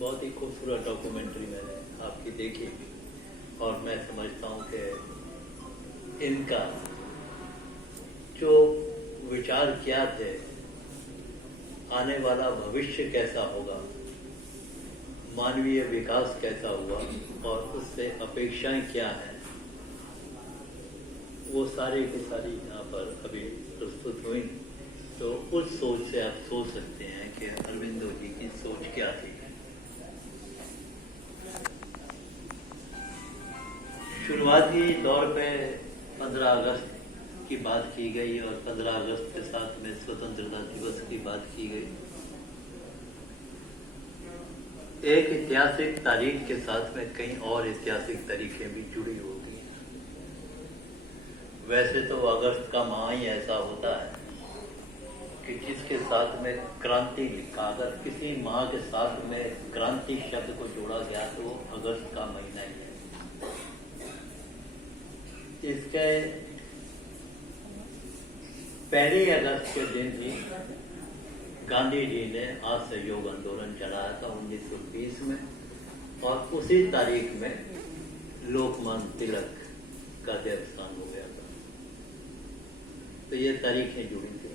बहुत ही खूबसूरत डॉक्यूमेंट्री मैंने आपकी देखी और मैं समझता हूँ कि इनका जो विचार क्या थे, आने वाला भविष्य कैसा होगा, मानवीय विकास कैसा हुआ और उससे अपेक्षाएं क्या हैं, वो सारी की सारी यहाँ पर अभी प्रस्तुत हुई। तो उस सोच से आप सोच सकते हैं कि अरविंदो जी की सोच क्या थी। शुरुआती दौर पे 15 अगस्त की बात की गई और 15 अगस्त के साथ में स्वतंत्रता दिवस की बात की गई। एक ऐतिहासिक तारीख के साथ में कई और ऐतिहासिक तारीखें भी जुड़ी होती हैं। वैसे तो अगस्त का माह ही ऐसा होता है कि जिसके साथ में क्रांति लिखा, अगर किसी माह के साथ में क्रांति शब्द को जोड़ा गया तो वो अगस्त का महीना ही है। इसके 1 अगस्त के दिन ही गांधी जी ने असहयोग आंदोलन चलाया था 1920 में, और उसी तारीख में लोकमान्य तिलक का देवस्थान हो गया था। तो ये तारीखें जुड़ी थी।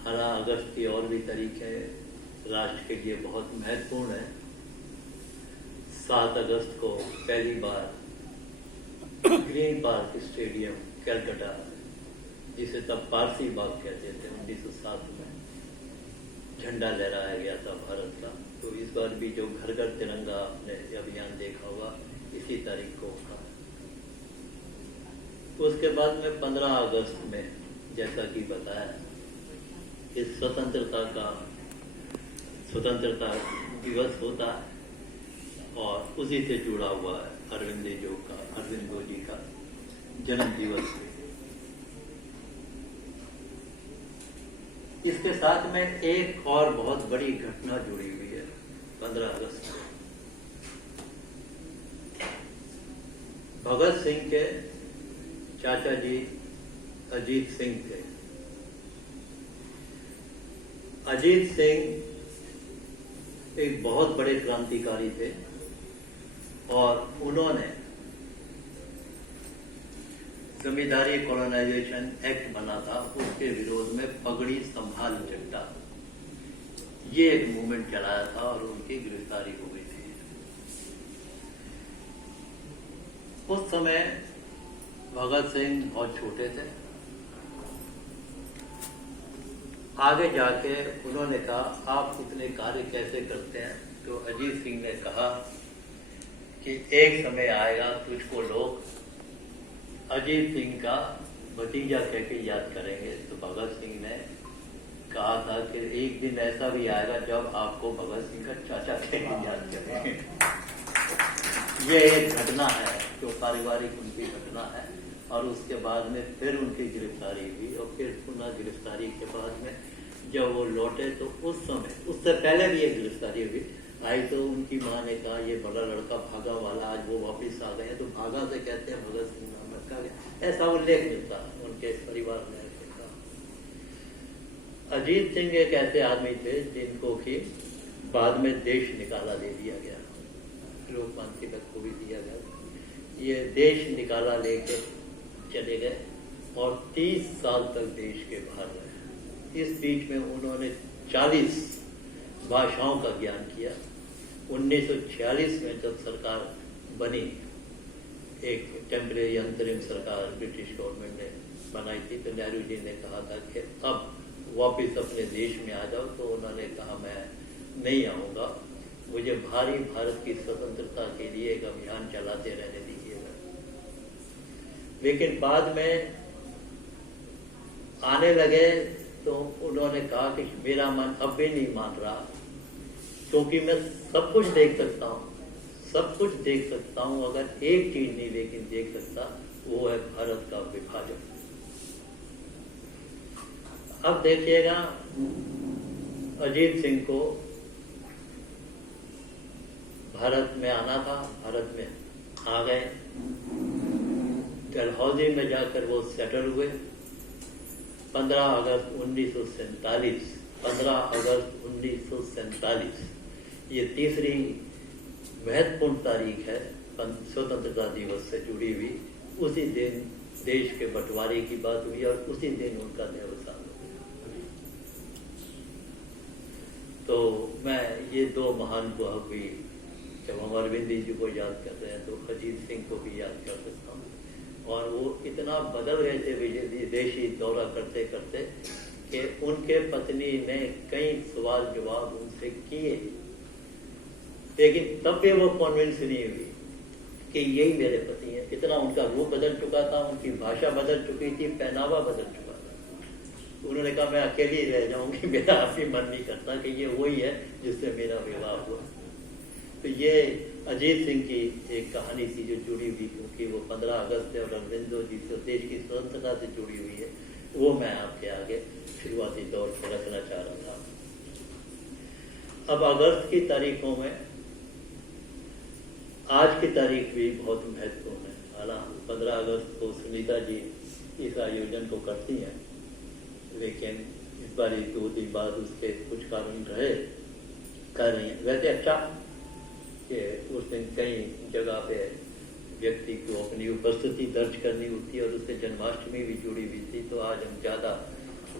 18 अगस्त की और भी तारीखें राष्ट्र के लिए बहुत महत्वपूर्ण है। 7 अगस्त को पहली बार ग्रीन पार्क स्टेडियम कलकत्ता, जिसे तब पारसी बाग कहते थे, 1907 में झंडा लहराया गया था भारत का। तो इस बार भी जो घर घर तिरंगा आपने अभियान देखा होगा, इसी तारीख को होगा। उसके बाद में 15 अगस्त में, जैसा कि बताया, इस स्वतंत्रता दिवस होता है और उसी से जुड़ा हुआ है अरविंदो जी का जन्म दिवस। इसके साथ में एक और बहुत बड़ी घटना जुड़ी हुई है 15 अगस्त को। भगत सिंह के चाचा जी अजीत सिंह थे। अजीत सिंह एक बहुत बड़े क्रांतिकारी थे और उन्होंने जमींदारी कॉलोनाइजेशन एक्ट बना था, उसके विरोध में पगड़ी संभाल चट्टा, ये एक मूवमेंट चलाया था और उनकी गिरफ्तारी हो गई थी। उस समय भगत सिंह बहुत छोटे थे। आगे जाके उन्होंने कहा, आप इतने कार्य कैसे करते हैं? तो अजीत सिंह ने कहा कि एक समय आएगा तुझको लोग अजीत सिंह का भतीजा कह के याद करेंगे। तो भगत सिंह ने कहा था कि एक दिन ऐसा भी आएगा जब आपको भगत सिंह का चाचा कह के याद करेंगे। ये एक घटना है जो पारिवारिक उनकी घटना है। और उसके बाद में फिर उनकी गिरफ्तारी हुई और फिर पुनः गिरफ्तारी के बाद में जब वो लौटे तो उस समय, उससे पहले भी एक गिरफ्तारी हुई आई, तो उनकी माँ ने कहा ये बड़ा लड़का भागा वाला, आज वो वापस आ गए। तो भागा से कहते हैं भगत सिंह नाम रखा गया, ऐसा उल्लेख मिलता उनके परिवार में कहा। अजीत सिंह एक ऐसे आदमी थे जिनको कि बाद में देश निकाला दे दिया गया, लोकमान्य तिलक को भी दिया गया। ये देश निकाला लेके चले गए और 30 साल तक देश के बाहर रहे। इस बीच में उन्होंने 40 भाषाओं का ज्ञान किया। 1946 में जब सरकार बनी, एक टेम्परेरी अंतरिम सरकार ब्रिटिश गवर्नमेंट ने बनाई थी, तो नेहरू जी ने कहा था कि अब वापस अपने देश में आ जाओ। तो उन्होंने कहा मैं नहीं आऊँगा, मुझे भारी भारत की स्वतंत्रता के लिए एक अभियान चलाते रहने दीजिएगा। लेकिन बाद में आने लगे तो उन्होंने कहा कि मेरा मन अब भी नहीं मान रहा, क्योंकि मैं सब कुछ देख सकता हूँ, अगर एक चीज नहीं लेकिन देख सकता, वो है भारत का विभाजन। अब देखिएगा, अजीत सिंह को भारत में आना था, भारत में आ गए। डलहौजी में जाकर वो सेटल हुए। 15 अगस्त 1947 15 अगस्त 1947, ये तीसरी महत्वपूर्ण तारीख है स्वतंत्रता दिवस से जुड़ी हुई। उसी दिन देश के बंटवारे की बात हुई और उसी दिन उनका देहावसान हो गया। तो मैं ये दो महान को भी, जब हम अरविंद जी को याद कर रहे हैं तो अजीत सिंह को भी याद कर सकता हूँ। और वो इतना बदल गए थे विदेशी दौरा करते करते कि उनके पत्नी ने कई सवाल जवाब उनसे किए, लेकिन तब भी वो कन्विंस नहीं हुई कि यही मेरे पति हैं। इतना उनका रूप बदल चुका था, उनकी भाषा बदल चुकी थी, पहनावा बदल चुका था। उन्होंने कहा मैं अकेली रह जाऊंगी, मेरा आप ही मन नहीं करता कि ये वही है जिससे मेरा विवाह हुआ। तो ये अजीत सिंह की एक कहानी थी जो जुड़ी हुई, क्योंकि वो 15 अगस्त से और अरविंदो जी से देश की स्वतंत्रता से जुड़ी हुई है, वो मैं आपके आगे शुरुआती दौर पर रखना चाह रहा था। अब अगस्त की तारीखों में आज की तारीख भी बहुत महत्वपूर्ण है। हालांकि 15 अगस्त को सुनीता जी इस आयोजन को करती हैं, लेकिन इस बार 2 दिन बाद उसके कुछ कारण रहे कर रही हैं। वैसे अच्छा कि उस दिन कई जगह पे व्यक्ति को अपनी उपस्थिति दर्ज करनी होती है और उससे जन्माष्टमी भी जुड़ी हुई थी, तो आज हम ज़्यादा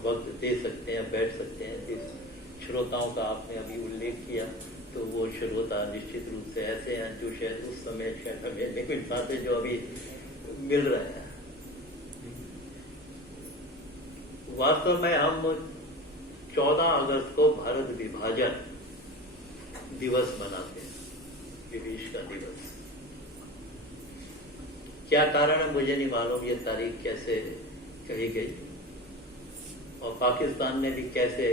वक्त दे सकते हैं, बैठ सकते हैं। इस श्रोताओं का आपने अभी उल्लेख किया, तो वो श्रोता निश्चित रूप से ऐसे हैं जो शायद उस समय शायद हमें नहीं मिल पाते, जो अभी मिल रहे हैं। वास्तव में हम 14 अगस्त को भारत विभाजन दिवस मनाते हैं, विभीषिका दिवस। क्या कारण है मुझे नहीं मालूम, ये तारीख कैसे कही गई और पाकिस्तान ने भी कैसे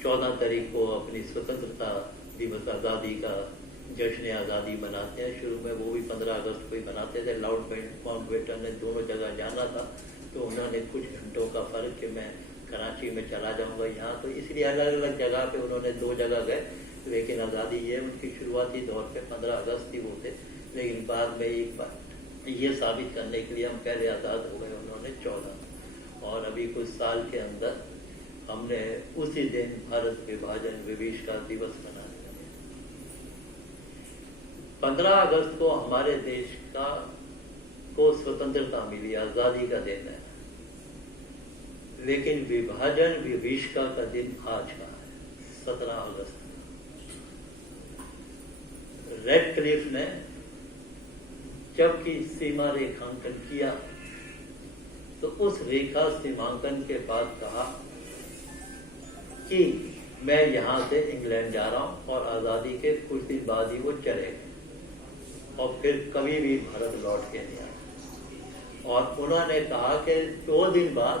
14 तारीख को अपनी स्वतंत्रता दिवस, आज़ादी का जश्न आज़ादी मनाते हैं। शुरू में वो भी 15 अगस्त को ही मनाते थे। लॉर्ड माउंटबेटन ने दोनों जगह जाना था, तो उन्होंने कुछ घंटों का फर्क कि मैं कराची में चला जाऊंगा यहाँ, तो इसलिए अलग अलग जगह पे उन्होंने 2 जगह गए। लेकिन आज़ादी ये उनकी शुरुआती दौर पे 15 अगस्त ही वो थे, लेकिन बाद में एक बार ये साबित करने के लिए हम पहले आज़ाद हो गए, उन्होंने 14। और अभी कुछ साल के अंदर हमने उसी दिन भारत विभाजन विभीषिका दिवस मना लिया। 15 अगस्त को हमारे देश को स्वतंत्रता मिली, आज़ादी का दिन है, लेकिन विभाजन विभीषिका का दिन आज का है, 17 अगस्त। रेडक्लिफ ने जबकि सीमा रेखांकन किया तो उस रेखा सीमांकन के बाद कहा कि मैं यहां से इंग्लैंड जा रहा हूं और आजादी के कुछ दिन बाद ही वो चले गए और फिर कभी भी भारत लौट के नहीं आए। और उन्होंने कहा कि 2 दिन बाद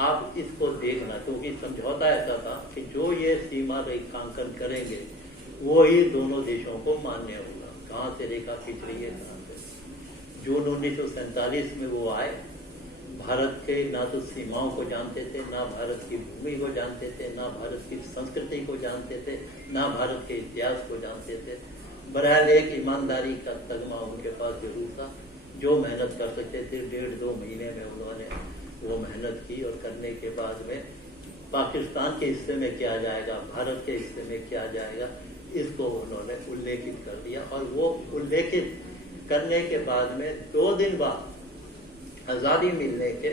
आप इसको देखना, क्योंकि समझौता ऐसा था कि जो ये सीमा रेखांकन करेंगे वो ही दोनों देशों को मान्य होगा। कहाँ से रेखा खींच रही है, कहाँ से। जून 1947 में वो आए, भारत के ना तो सीमाओं को जानते थे, ना भारत की भूमि को जानते थे, ना भारत की संस्कृति को जानते थे, ना भारत के इतिहास को जानते थे। बहरहाल एक ईमानदारी का तगमा उनके पास जरूर था। जो मेहनत कर सकते थे 1.5-2 महीने में उन्होंने वो मेहनत की और करने के बाद में पाकिस्तान के हिस्से में क्या जाएगा, भारत के हिस्से में क्या जाएगा, इसको उन्होंने उल्लेखित कर दिया। और वो उल्लेखित करने के बाद में 2 दिन बाद आज़ादी मिलने के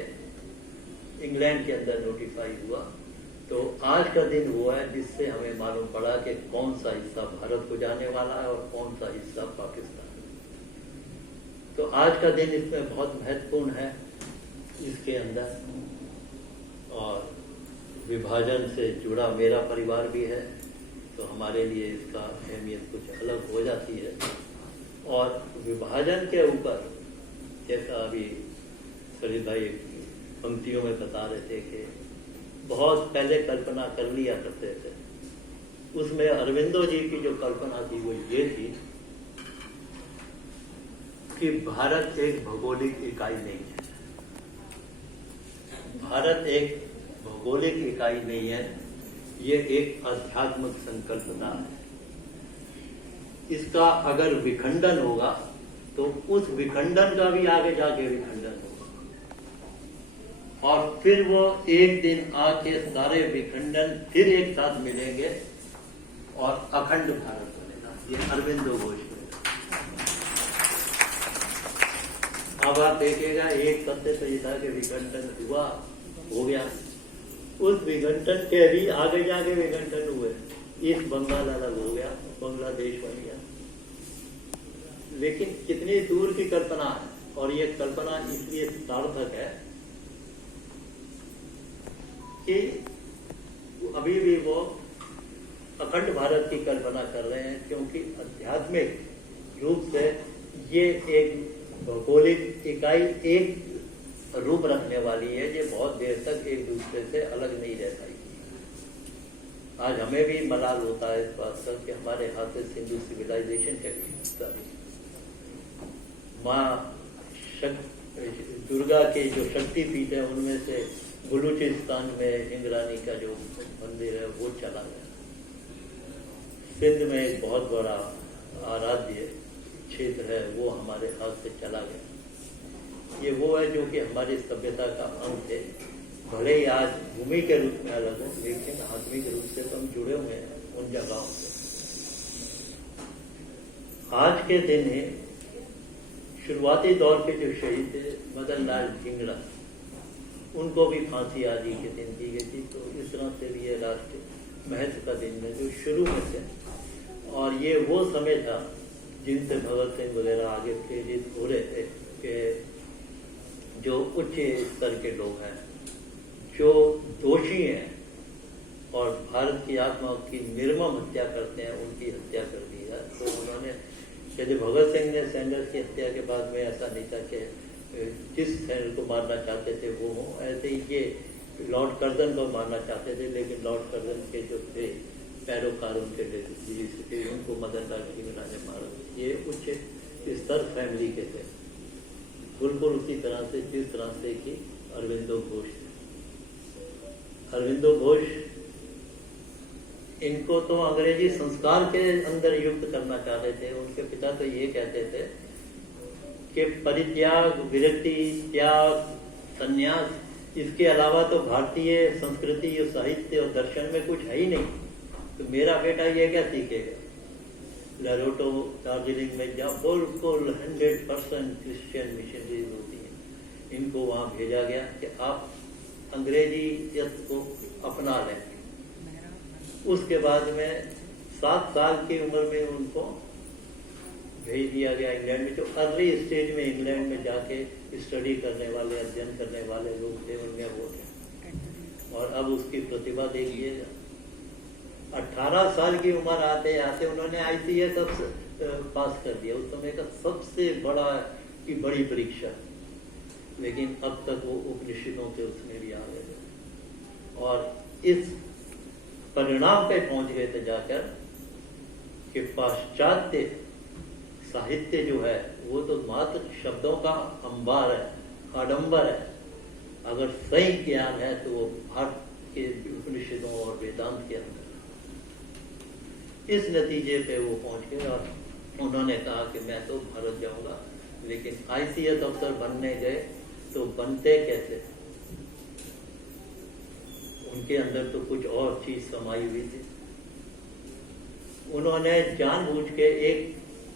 इंग्लैंड के अंदर नोटिफाई हुआ। तो आज का दिन वो है जिससे हमें मालूम पड़ा कि कौन सा हिस्सा भारत को जाने वाला है और कौन सा हिस्सा पाकिस्तान। तो आज का दिन इसमें बहुत महत्वपूर्ण है इसके अंदर, और विभाजन से जुड़ा मेरा परिवार भी है, तो हमारे लिए इसका अहमियत कुछ अलग हो जाती है। और विभाजन के ऊपर जैसा अभी सरित भाई पंक्तियों में बता रहे थे कि बहुत पहले कल्पना कर लिया करते थे, उसमें अरविंदो जी की जो कल्पना थी वो ये थी कि भारत एक भौगोलिक इकाई नहीं है। भारत एक भौगोलिक इकाई नहीं है, ये एक आध्यात्मिक संकल्पना है। इसका अगर विखंडन होगा तो उस विखंडन का भी आगे जाके विखंडन होगा। और फिर वो एक दिन आके सारे विखंडन फिर एक साथ मिलेंगे और अखंड भारत बनेगा। ये अरविंदो घोष बनेगा। अब आप देखिएगा, एक सत्य संहिता के विघटन हुआ, हो गया, उस विघटन के भी आगे जाके विघटन हुए, ईस्ट बंगाल अलग हो गया, बांग्लादेश बन गया। लेकिन कितनी दूर की कल्पना है, और ये कल्पना इसलिए सार्थक है कि अभी भी वो अखंड भारत की कल्पना कर रहे हैं, क्योंकि आध्यात्मिक रूप से ये एक भौगोलिक इकाई एक रूप रखने वाली है, जो बहुत देर तक एक दूसरे से अलग नहीं रह पाएगी। आज हमें भी मलाल होता है इस बात पर कि हमारे हाथ से सिंधु सिविलाइजेशन चली हिस्सा। माँ दुर्गा के जो शक्ति पीठ है उनमें से बलूचिस्तान में इंद्रानी का जो मंदिर है वो चला गया। सिंध में एक बहुत बड़ा आराध्य क्षेत्र है वो हमारे हाथ से चला गया। ये वो है जो कि हमारी सभ्यता का अंग है। भले ही आज भूमि के रूप में अलग हो, लेकिन आत्मिक रूप से तो हम जुड़े हुए हैं उन जगहों से। आज के दिन ही शुरुआती दौर के जो शहीद थे मदन लाल धिंगड़ा, उनको भी फांसी आदि के दिन दी गई थी। तो इस तरह से भी ये राष्ट्रीय महत्व का दिन है जो शुरू में थे, और ये वो समय था जिनसे भगत सिंह वगैरह आगे प्रेरित हो रहे थे कि जो उच्च स्तर के लोग हैं, जो दोषी हैं और भारत की आत्माओं की निर्मम हत्या करते हैं, उनकी हत्या कर दी है। तो उन्होंने, यदि भगत सिंह ने सैंडर्स की हत्या के बाद में ऐसा नहीं था कि जिस सैनिक को मारना चाहते थे वो हो, ऐसे ही ये लॉर्ड कर्जन को मारना चाहते थे, लेकिन लॉर्ड कर्जन के जो थे पैरोकार उनके थे, उनको मदन लाल धिंगड़ा ने मारा। ये उच्च स्तर फैमिली के थे, बिल्कुल उसी तरह से जिस तरह से कि अरविंदो घोष थे। अरविंदो घोष, इनको तो अंग्रेजी संस्कार के अंदर युक्त करना चाहते थे। उनके पिता तो ये कहते थे कि परित्याग, विरक्ति, त्याग, संन्यास, इसके अलावा तो भारतीय संस्कृति और साहित्य और दर्शन में कुछ है ही नहीं। तो मेरा बेटा ये क्या सीखेगा? लरोटो दार्जिलिंग में जहाँ बिल्कुल 100% क्रिश्चियन मिशनरीज होती हैं, इनको वहाँ भेजा गया कि आप अंग्रेजीयत को अपना लें। उसके बाद में 7 साल की उम्र में उनको भेज दिया गया इंग्लैंड में। जो अर्ली स्टेज में इंग्लैंड में जाके स्टडी करने वाले, अध्ययन करने वाले लोग थे, उनमें वो थे। और अब उसकी प्रतिभा देखिए, 18 साल की उम्र आते आते उन्होंने ICS पास कर दिया, उस समय का सबसे बड़ी परीक्षा। लेकिन अब तक वो उपनिषदों से उसमें भी आ गए थे, और इस परिणाम पे पहुंच गए थे जाकर कि पाश्चात्य साहित्य जो है वो तो मात्र शब्दों का अंबार है, आडंबर है। अगर सही ज्ञान है तो वो भारत के उपनिषदों और वेदांत के अंदर। इस नतीजे पे वो पहुंच गए और उन्होंने कहा कि मैं तो भारत जाऊंगा। लेकिन ICS अफसर बनने गए तो बनते कैसे? उनके अंदर तो कुछ और चीज समाई हुई थी। उन्होंने जानबूझ के एक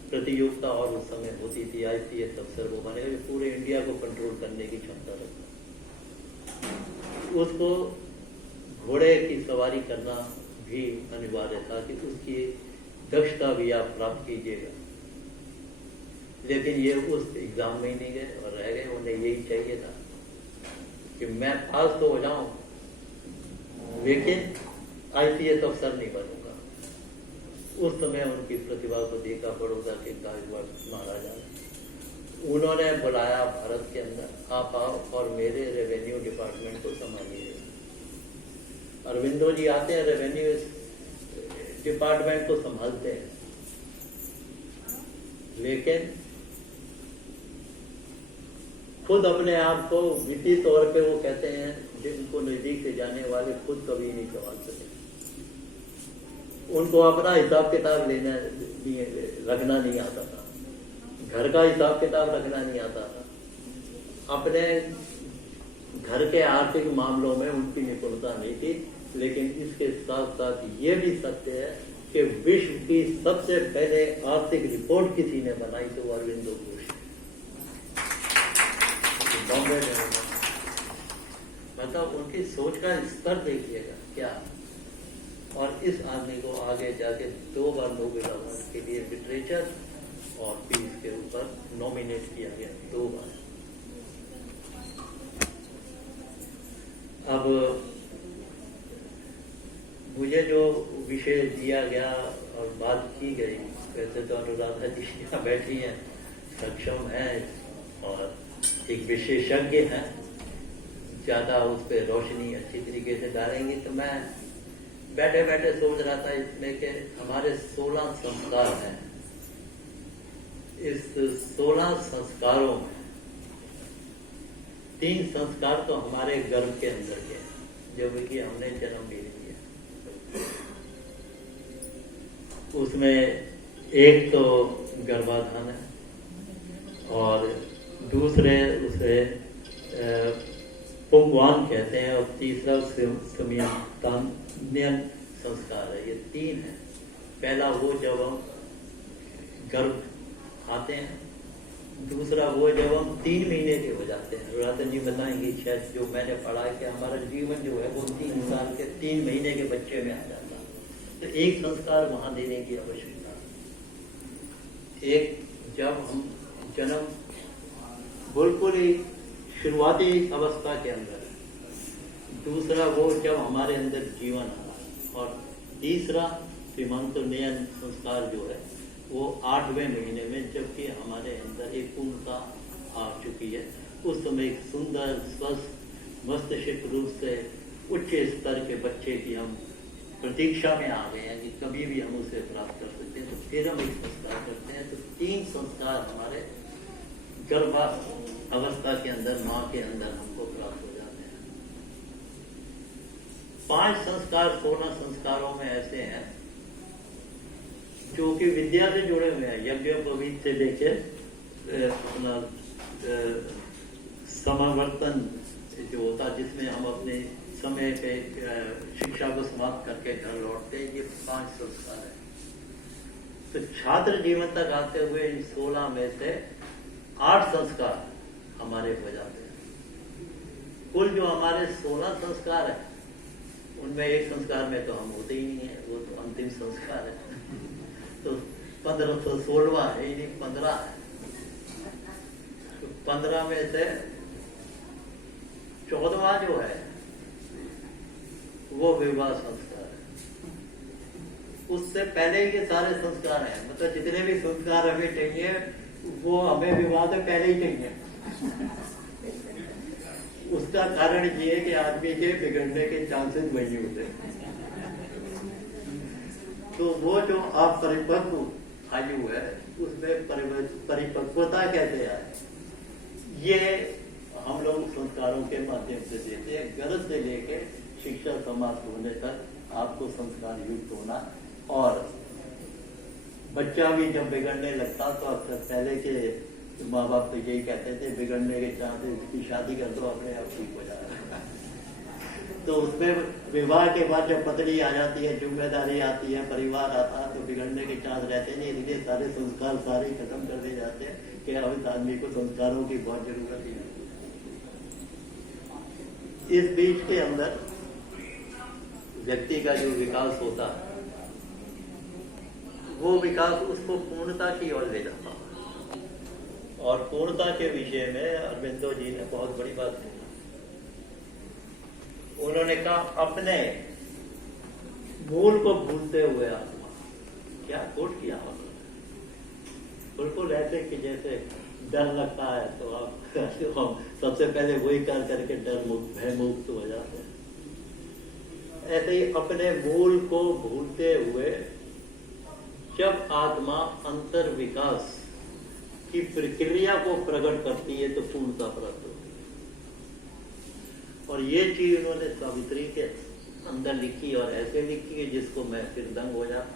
प्रतियोगिता, और उस समय होती थी, ICS अफसर वो बनेगा जो पूरे इंडिया को कंट्रोल करने की क्षमता रखता। उसको घोड़े की सवारी करना भी अनिवार्य था कि उसकी दक्षता भी आप प्राप्त कीजिएगा। लेकिन ये उस एग्जाम में ही नहीं गए और रह गए। उन्हें यही चाहिए था कि मैं पास तो हो जाऊं, लेकिन ICS अफसर नहीं बनूंगा। उस समय उनकी प्रतिभा को देखा बड़ौदा के गायकवाड़ महाराजा ने। उन्होंने बुलाया भारत के अंदर, आप आओ और मेरे रेवेन्यू डिपार्टमेंट को संभालिए। अरविंदो जी आते हैं, रेवेन्यू डिपार्टमेंट को संभालते हैं, लेकिन खुद अपने आप को वित्तीय तौर पे वो कहते हैं, जिनको नजदीक से जाने वाले खुद कभी नहीं संभाल सके। उनको अपना हिसाब किताब रखना नहीं आता था, घर का हिसाब किताब रखना नहीं आता था, अपने घर के आर्थिक मामलों में उनकी निपुणता नहीं थी, लेकिन इसके साथ साथ ये भी सत्य है कि विश्व की सबसे पहले आर्थिक रिपोर्ट किसी ने बनाई तो वो अरविंदो घोष बॉम्बे में। मतलब उनकी सोच का स्तर देखिएगा क्या। और इस आदमी को आगे जाके 2 बार नोबेल अवार्ड के लिए लिटरेचर और पीस के ऊपर नॉमिनेट किया गया, 2 बार। अब मुझे जो विषय दिया गया और बात की गई, वैसे तो अनुराधा जी यहाँ बैठी हैं, सक्षम हैं और एक विशेषज्ञ हैं, ज्यादा उस पर रोशनी अच्छी तरीके से डालेंगी। तो मैं बैठे बैठे सोच रहा था इसमें कि हमारे 16 संस्कार हैं। इस 16 संस्कारों में 3 संस्कार तो हमारे गर्भ के अंदर के हैं, जब कि हमने जन्म ले लिया। उसमें एक तो गर्भाधान है और दूसरे उसे पुंगवान कहते हैं और तीसरा समयतान्यन संस्कार है। ये 3 है। पहला वो जब हम गर्भ आते हैं, दूसरा वो जब हम 3 महीने के हो जाते हैं। रतन जी बताएंगे शायद जो मैंने पढ़ा है कि हमारा जीवन जो है वो 3 साल के 3 महीने के बच्चे में आ जाता है। तो एक संस्कार वहां देने की आवश्यकता है। एक जब हम जन्म बिल्कुल ही शुरुआती अवस्था के अंदर, दूसरा वो जब हमारे अंदर जीवन आना, और तीसरा सीमांतोन्नयन संस्कार जो है वो 8वें महीने में, जबकि हमारे अंदर एक पूर्णता आ चुकी है। उस समय एक सुंदर स्वस्थ मस्तिष्क रूप से उच्च स्तर के बच्चे की हम प्रतीक्षा में आ गए हैं कि कभी भी हम उसे प्राप्त कर सकते हैं। तो फिर हम एक संस्कार करते हैं। तो 3 संस्कार हमारे गर्भावस्था के अंदर, माँ के अंदर हमको प्राप्त हो जाते हैं। 5 संस्कार 16 संस्कारों में ऐसे हैं जो कि विद्या से जुड़े हुए हैं। यज्ञ पवित्र से लेके अपना समावर्तन जो होता है, जिसमें हम अपने समय पे शिक्षा को समाप्त करके घर लौटते हैं, ये 5 संस्कार है। तो छात्र जीवन तक आते हुए इन 16 में से 8 संस्कार हमारे हो जाते हैं। कुल जो हमारे 16 संस्कार है, उनमें एक संस्कार में तो हम होते ही नहीं है, वो तो अंतिम संस्कार है। तो 1516वां है, नहीं 15 है। तो 15 में से 14वां जो है वो विवाह संस्कार है। उससे पहले के सारे संस्कार हैं, मतलब जितने भी संस्कार हमें चाहिए वो हमें विवाह से पहले ही चाहिए। उसका कारण ये है कि आदमी के बिगड़ने के चांसेस वही होते हैं। तो वो जो आप परिपक्व आयु है उसमें परिपक्वता कैसे आए, ये हम लोग संस्कारों के माध्यम से देते हैं। गर्भ से लेके शिक्षा समाप्त होने तक आपको संस्कार युक्त होना। और बच्चा भी जब बिगड़ने लगता तो अक्सर पहले के माँ बाप तो यही कहते थे, बिगड़ने के चांसेस, इसकी शादी कर दो अपने आप ठीक हो जाएगा। तो उसमें विवाह के बाद जब पत्नी आ जाती है, जिम्मेदारी आती है, परिवार आता है, तो बिगड़ने के चांस रहते नहीं। इसलिए सारे संस्कार सारे खत्म कर दिए जाते हैं कि अब इस आदमी को संस्कारों की बहुत जरूरत है। इस बीच के अंदर व्यक्ति का जो विकास होता है, वो विकास उसको पूर्णता की ओर ले जाता है। और पूर्णता के विषय में अरविंदो जी ने बहुत बड़ी बात कही। उन्होंने कहा अपने मूल को भूलते हुए आत्मा। क्या कोट किया बिल्कुल ऐसे कि जैसे डर लगता है तो आप सबसे पहले वही कर करके डर मुक्त, भय मुक्त हो जाते हैं। ऐसे ही अपने मूल को भूलते हुए जब आत्मा अंतर विकास की प्रक्रिया को प्रकट करती है तो पूर्णता प्राप्त होती है। और ये चीज उन्होंने सावित्री के अंदर लिखी और ऐसे लिखी है जिसको मैं फिर दंग हो जाता।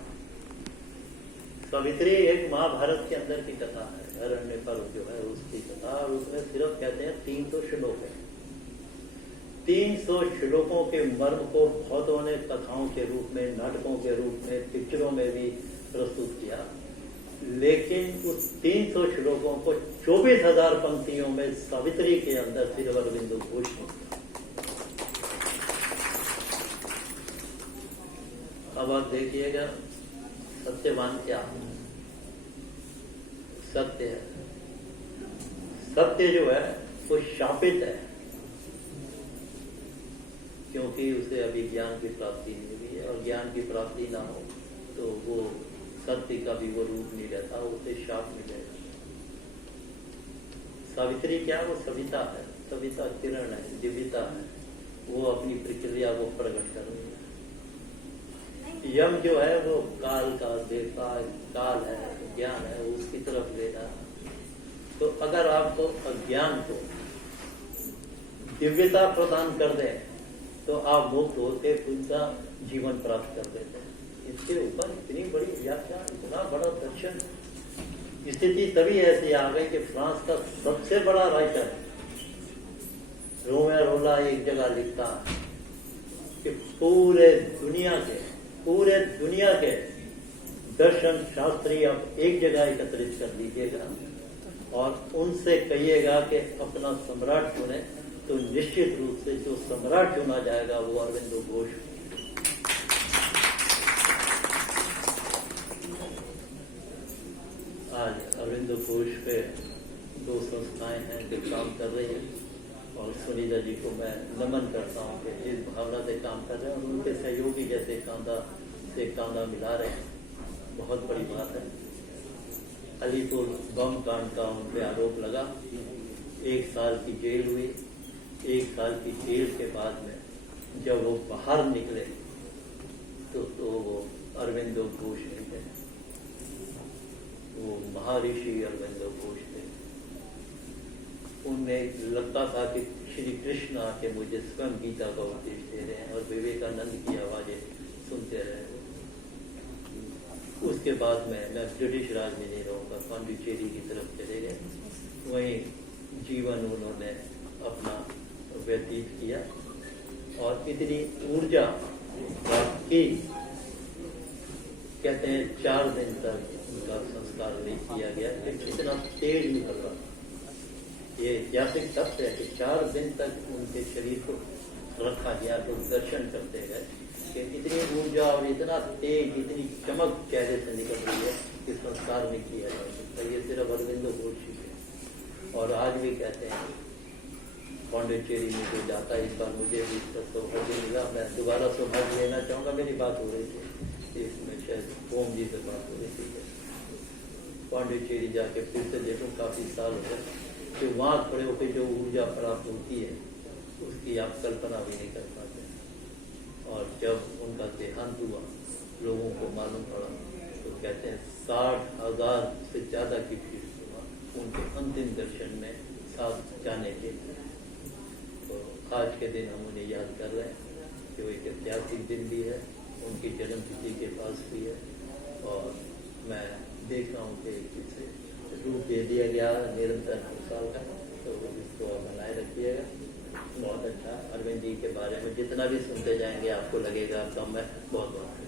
सावित्री एक महाभारत के अंदर की कथा है, अरण्य पर्व जो है उसकी कथा। और उसमें सिर्फ कहते हैं 3 तो श्लोक है, 300 श्लोकों के मर्म को बहुतों ने कथाओं के रूप में, नाटकों के रूप में, पिक्चरों में भी प्रस्तुत किया, लेकिन उस 300 श्लोकों को 24,000 पंक्तियों में सावित्री के अंदर श्री अरविंदो घोष ने किया। अब आप देखिएगा सत्यवान क्या है। सत्य है, सत्य जो है वो शापित है, क्योंकि उसे अभी ज्ञान की प्राप्ति नहीं हुई है, और ज्ञान की प्राप्ति ना हो तो वो सत्य का भी वो रूप नहीं रहता, उसे शाप मिलेगा। सावित्री क्या, वो सविता है, सविता किरण है, दिव्यता है, वो अपनी प्रक्रिया को प्रकट कर रही है। यम जो है वो काल का देवता, काल है, ज्ञान है, उसकी तरफ लेना। तो अगर आपको अज्ञान को दिव्यता प्रदान कर दे तो आप मुक्त होते उनका जीवन प्राप्त कर देते हैं। इसके ऊपर इतनी बड़ी व्याख्या, इतना बड़ा दर्शन। स्थिति तभी ऐसी आ गई कि फ्रांस का सबसे बड़ा राइटर रोमे रोला एक जगह लिखता है कि पूरे दुनिया के दर्शन शास्त्री आप एक जगह एकत्रित कर लीजिएगा और उनसे कहिएगा कि अपना सम्राट चुने, तो निश्चित रूप से जो सम्राट चुना जाएगा वो अरविंदो घोष। आज अरविंदो घोष पे 2 संस्थाएं हैं जो काम कर रही हैं, और सुनीता जी को मैं नमन करता हूँ कि जिस भावना से काम कर रहे हैं और उनके सहयोगी जैसे कांधा से कांधा मिला रहे हैं, बहुत बड़ी बात है। अलीपुर बम कांड का उन पर आरोप लगा, 1 साल की जेल हुई। 1 साल की जेल के बाद में जब वो बाहर निकले तो वो अरविंदो घोष नहीं थे, वो महर्षि अरविंदो घोष थे। उन्हें लगता था कि श्री कृष्ण आके मुझे स्वयं गीता का उपदेश दे रहे हैं और विवेकानंद की आवाजें सुनते रहे। उसके बाद में मैं ब्रिटिश राज में नहीं रहूंगा, पांडिचेरी की तरफ चले गए। वहीं जीवन उन्होंने अपना व्यतीत किया और इतनी ऊर्जा प्राप्त की, कहते हैं 4 दिन तक उनका संस्कार नहीं किया गया, लेकिन इतना तेज निकल रहा। ये ऐतिहासिक तथ्य है कि 4 दिन तक उनके शरीर को रखा गया, तो दर्शन करते गए कि इतनी ऊर्जा और इतना तेज, इतनी चमक चेहरे से निकल रही है कि संस्कार नहीं किया जा सकता। ये सिर्फ अरविंदो घोष ही है। और आज भी कहते हैं पांडिचेरी में जो जाता है, इस बार मुझे भी सौभाग्य मिला, मैं दोबारा सौभाग्य लेना चाहूंगा। मेरी बात हो रही थी इसमें, शायद ओम जी से बात हो रही थी, पांडिचेरी जाके फिर से देखो, काफी साल हो गए, कि वहां खड़े होकर जो ऊर्जा प्राप्त होती है उसकी आप कल्पना भी नहीं कर पाते। और जब उनका देहांत हुआ, लोगों को मालूम पड़ा, तो कहते हैं 60,000 से ज्यादा की भीड़ हुआ उनके अंतिम दर्शन में साथ जाने के लिए। तो आज के दिन हम उन्हें याद कर रहे हैं कि वो एक ऐतिहासिक दिन भी है, उनकी जन्मतिथि के पास भी है। और मैं देख रहा हूँ कि इसे रूप दे दिया गया निरंतर 9 साल का, तो इसको बनाए रखिएगा। बहुत अच्छा। अरविंद जी के बारे में जितना भी सुनते जाएंगे आपको लगेगा कम है, बहुत बहुत।